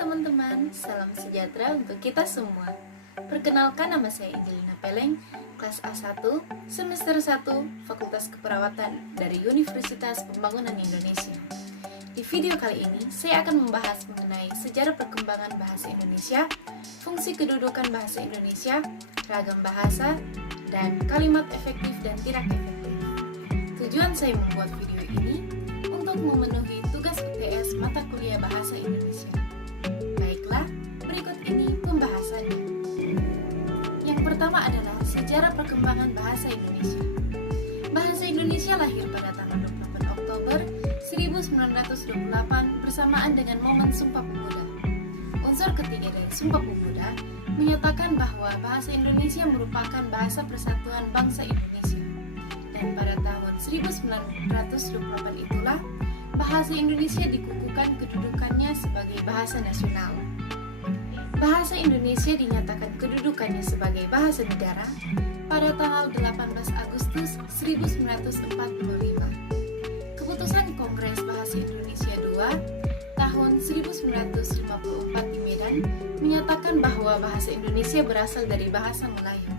teman-teman, salam sejahtera untuk kita semua. Perkenalkan, nama saya Angelina Peleng, kelas A1, semester 1, Fakultas Keperawatan dari Universitas Pembangunan Indonesia. Di video kali ini, saya akan membahas mengenai sejarah perkembangan bahasa Indonesia, fungsi kedudukan bahasa Indonesia, ragam bahasa, dan kalimat efektif dan tidak efektif. Tujuan saya membuat video ini untuk memenuhi tugas UTS mata kuliah Bahasa Indonesia. Baiklah, berikut ini pembahasannya. Yang pertama adalah sejarah perkembangan bahasa Indonesia. Bahasa Indonesia lahir pada tanggal 28 Oktober 1928 bersamaan dengan momen Sumpah Pemuda. Unsur ketiga dari Sumpah Pemuda menyatakan bahwa bahasa Indonesia merupakan bahasa persatuan bangsa Indonesia. Dan pada tahun 1928 itulah bahasa Indonesia dikukuhkan kedudukannya sebagai bahasa nasional. Bahasa Indonesia dinyatakan kedudukannya sebagai bahasa negara pada tanggal 18 Agustus 1945. Keputusan Kongres Bahasa Indonesia II tahun 1954 di Medan menyatakan bahwa bahasa Indonesia berasal dari bahasa Melayu.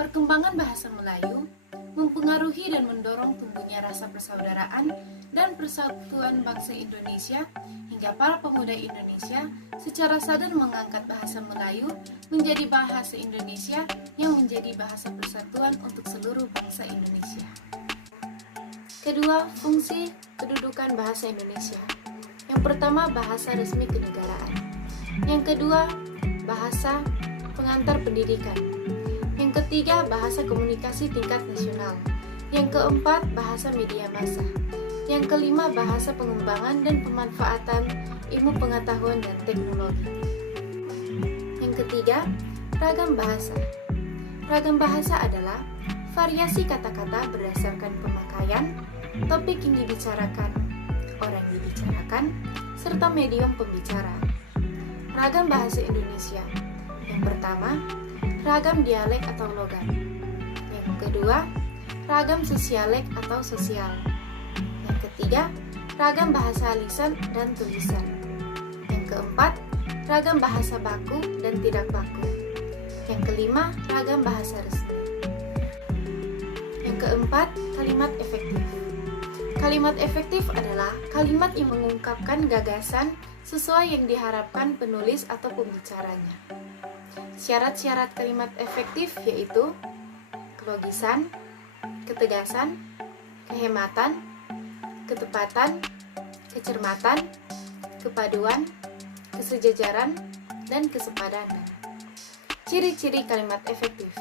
Perkembangan bahasa Melayu mempengaruhi dan mendorong tumbuhnya rasa persaudaraan dan persatuan bangsa Indonesia hingga para pemuda Indonesia secara sadar mengangkat bahasa Melayu menjadi bahasa Indonesia yang menjadi bahasa persatuan untuk seluruh bangsa Indonesia. Kedua, fungsi kedudukan bahasa Indonesia. Yang pertama, bahasa resmi kenegaraan. Yang kedua, bahasa pengantar pendidikan. Yang ketiga, bahasa komunikasi tingkat nasional. Yang keempat, bahasa media massa. Yang kelima, bahasa pengembangan dan pemanfaatan ilmu pengetahuan dan teknologi. Yang ketiga, ragam bahasa. Ragam bahasa adalah variasi kata-kata berdasarkan pemakaian, topik yang dibicarakan, orang yang dibicarakan, serta medium pembicara. Ragam bahasa Indonesia. Yang pertama, ragam dialek atau logat. Yang kedua, ragam sosialek atau sosial. Yang ketiga, ragam bahasa lisan dan tulisan. Yang keempat, ragam bahasa baku dan tidak baku. Yang kelima, ragam bahasa resmi. Yang keempat, kalimat efektif. Kalimat efektif adalah kalimat yang mengungkapkan gagasan sesuai yang diharapkan penulis atau pembicaranya. Syarat-syarat kalimat efektif yaitu kelogisan, ketegasan, kehematan, ketepatan, kecermatan, kepaduan, kesejajaran, dan kesepadanan. Ciri-ciri kalimat efektif.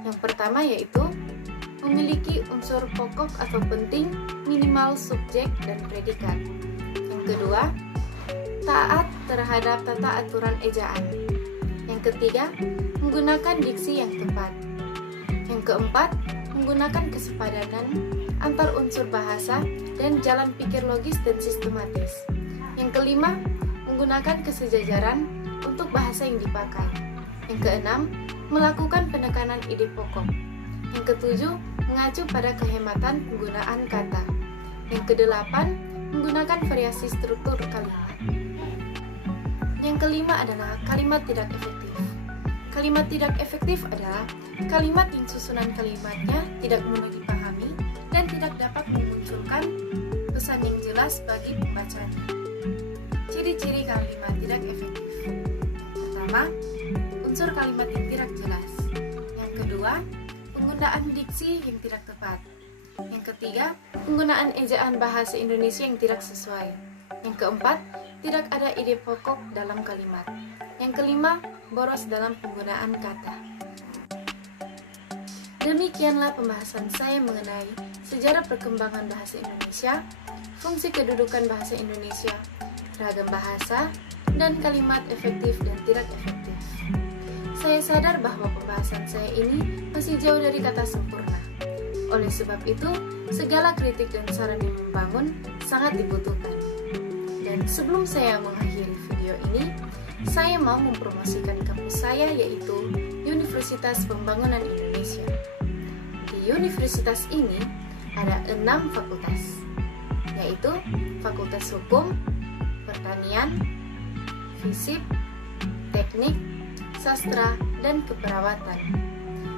Yang pertama yaitu memiliki unsur pokok atau penting minimal subjek dan predikat. Yang kedua, taat terhadap tata aturan ejaan. Yang ketiga, menggunakan diksi yang tepat. Yang keempat, menggunakan kesepadanan antar unsur bahasa dan jalan pikir logis dan sistematis. Yang kelima, menggunakan kesejajaran untuk bahasa yang dipakai. Yang keenam, melakukan penekanan ide pokok. Yang ketujuh, mengacu pada kehematan penggunaan kata. Yang kedelapan, menggunakan variasi struktur kalimat. Yang kelima adalah kalimat tidak efektif. Kalimat tidak efektif adalah kalimat yang susunan kalimatnya tidak mudah dipahami dan tidak dapat memunculkan pesan yang jelas bagi pembacanya. Ciri-ciri kalimat tidak efektif. Yang pertama, unsur kalimat yang tidak jelas. Yang kedua, penggunaan diksi yang tidak tepat. Yang ketiga, penggunaan ejaan bahasa Indonesia yang tidak sesuai. Yang keempat, tidak ada ide pokok dalam kalimat. Yang kelima, boros dalam penggunaan kata. Demikianlah pembahasan saya mengenai sejarah perkembangan bahasa Indonesia, fungsi kedudukan bahasa Indonesia, ragam bahasa, dan kalimat efektif dan tidak efektif. Saya sadar bahwa pembahasan saya ini masih jauh dari kata sempurna. Oleh sebab itu, segala kritik dan saran yang membangun sangat dibutuhkan. Dan sebelum saya mengakhiri video ini, saya mau mempromosikan kampus saya yaitu Universitas Pembangunan Indonesia. Di universitas ini ada 6 fakultas, yaitu Fakultas Hukum, Pertanian, FISIP, teknik, sastra, dan keperawatan.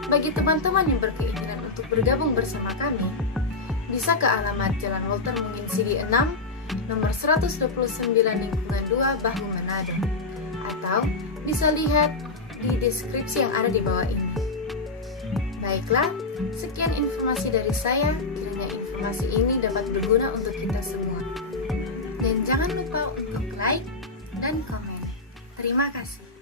Bagi teman-teman yang berkeinginan untuk bergabung bersama kami, bisa ke alamat Jalan Walter Munginsidi 6, nomor 129 lingkungan 2 Bahu Manado, atau bisa lihat di deskripsi yang ada di bawah ini. Baiklah, sekian informasi dari saya. Kiranya informasi ini dapat berguna untuk kita semua. Dan jangan lupa untuk like dan komen. Terima kasih.